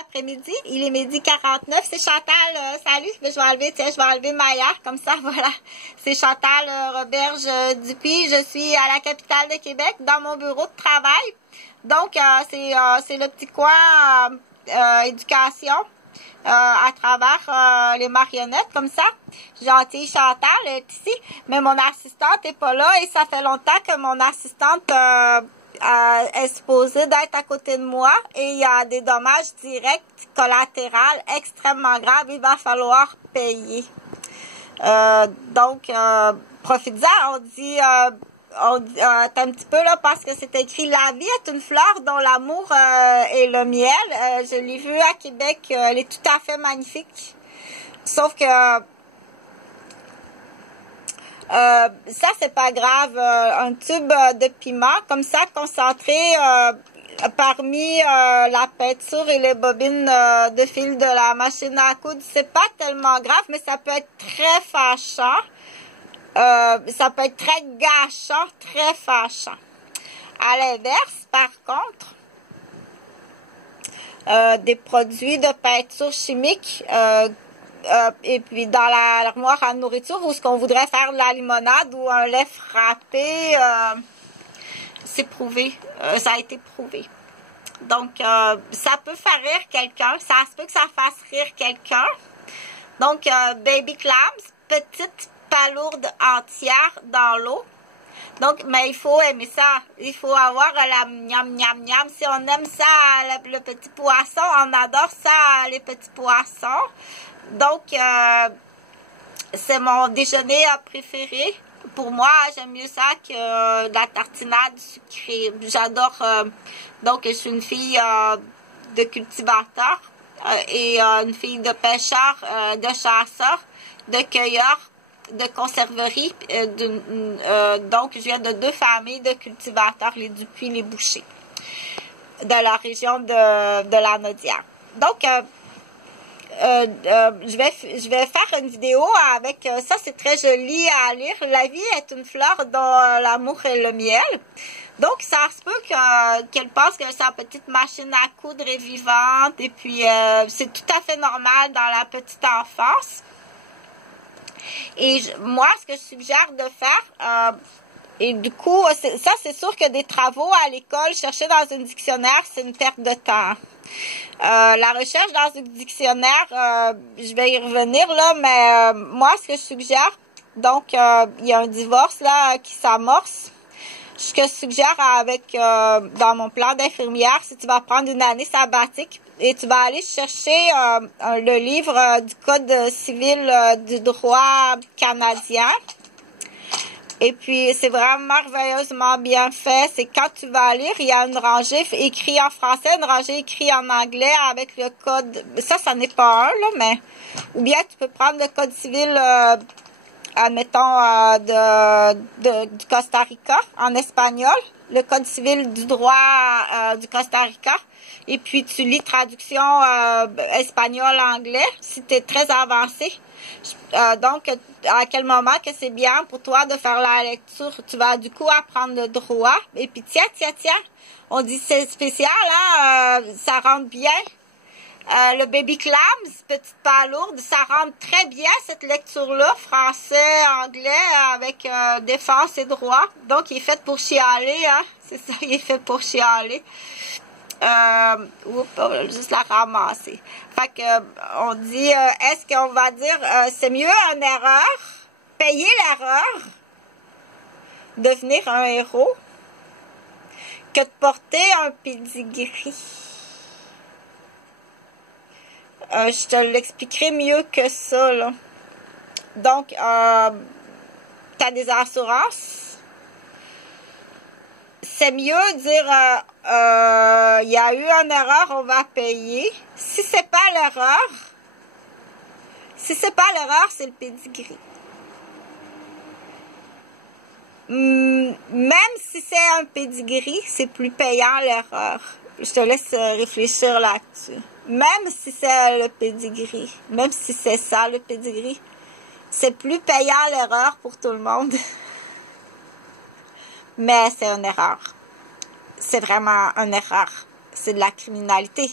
Après-midi, il est 12h49, c'est Chantal, salut, je vais enlever, tiens, je vais enlever Maya, comme ça, voilà. C'est Chantal Roberge Dupuis, je suis à la capitale de Québec, dans mon bureau de travail. Donc, c'est le petit coin éducation à travers les marionnettes, comme ça. Gentille Chantal est ici, mais mon assistante est pas là et ça fait longtemps que mon assistante est supposée d'être à côté de moi et il y a des dommages directs collatéraux extrêmement graves, il va falloir payer. Donc, profite-en, on dit t'as un petit peu là parce que c'est écrit la vie est une fleur dont l'amour est le miel. Je l'ai vue à Québec, elle est tout à fait magnifique. Sauf que ça c'est pas grave, un tube de piment comme ça concentré parmi la peinture et les bobines de fil de la machine à coudre, c'est pas tellement grave, mais ça peut être très fâchant. Ça peut être très gâchant, très fâchant. À l'inverse, par contre, des produits de peinture chimique et puis dans l'armoire à nourriture où ce qu'on voudrait faire de la limonade ou un lait frappé, c'est prouvé, ça a été prouvé. Donc, ça peut faire rire quelqu'un, ça se peut que ça fasse rire quelqu'un. Donc, baby clams, petite palourde entière dans l'eau. Donc, mais il faut aimer ça. Il faut avoir la miam miam miam. Si on aime ça, le petit poisson, on adore ça, les petits poissons. Donc, c'est mon déjeuner préféré. Pour moi, j'aime mieux ça que la tartinade sucrée. J'adore. Donc, je suis une fille de cultivateur et une fille de pêcheur, de chasseur, de cueilleur, de conserverie. Donc, je viens de 2 familles de cultivateurs, les Dupuis, les Bouchers, de la région de la Naudière. Donc, je vais faire une vidéo avec ça, c'est très joli à lire. La vie est une fleur dont l'amour est le miel. Donc, ça se peut qu'elle pense que sa petite machine à coudre est vivante et puis c'est tout à fait normal dans la petite enfance. Et moi, ce que je suggère de faire, et du coup, ça c'est sûr que des travaux à l'école, chercher dans un dictionnaire, c'est une perte de temps. La recherche dans un dictionnaire, je vais y revenir là, mais moi, ce que je suggère, donc, il y a un divorce là qui s'amorce. Ce que je suggère avec dans mon plan d'infirmière, si tu vas prendre une année sabbatique et tu vas aller chercher le livre du Code civil du droit canadien. Et puis, c'est vraiment merveilleusement bien fait. C'est quand tu vas lire, il y a une rangée écrite en français, une rangée écrite en anglais avec le code. Ça n'est pas un, là, mais... Ou bien tu peux prendre le Code civil... admettons, du Costa Rica en espagnol, le Code civil du droit du Costa Rica, et puis tu lis traduction espagnol-anglais si tu es très avancé. Donc, à quel moment que c'est bien pour toi de faire la lecture, tu vas du coup apprendre le droit, et puis tiens, on dit c'est spécial, hein, ça rentre bien. Le baby clams, petite palourde, ça rentre très bien cette lecture-là, français, anglais, avec défense et droit. Donc, il est fait pour chialer, hein. C'est ça, il est fait pour chialer. Oups, on va juste la ramasser. Fait que, on dit, est-ce qu'on va dire, c'est mieux une erreur, payer l'erreur, devenir un héros, que de porter un pédigree? Je te l'expliquerai mieux que ça, là. Donc, tu as des assurances. C'est mieux de dire, il y a eu une erreur, on va payer. Si c'est pas l'erreur, c'est le pédigree. Même si c'est un pédigree, c'est plus payant l'erreur. Je te laisse réfléchir là-dessus. Même si c'est le pédigree, même si c'est ça le pédigree, c'est plus payant l'erreur pour tout le monde. Mais c'est une erreur. C'est vraiment une erreur. C'est de la criminalité.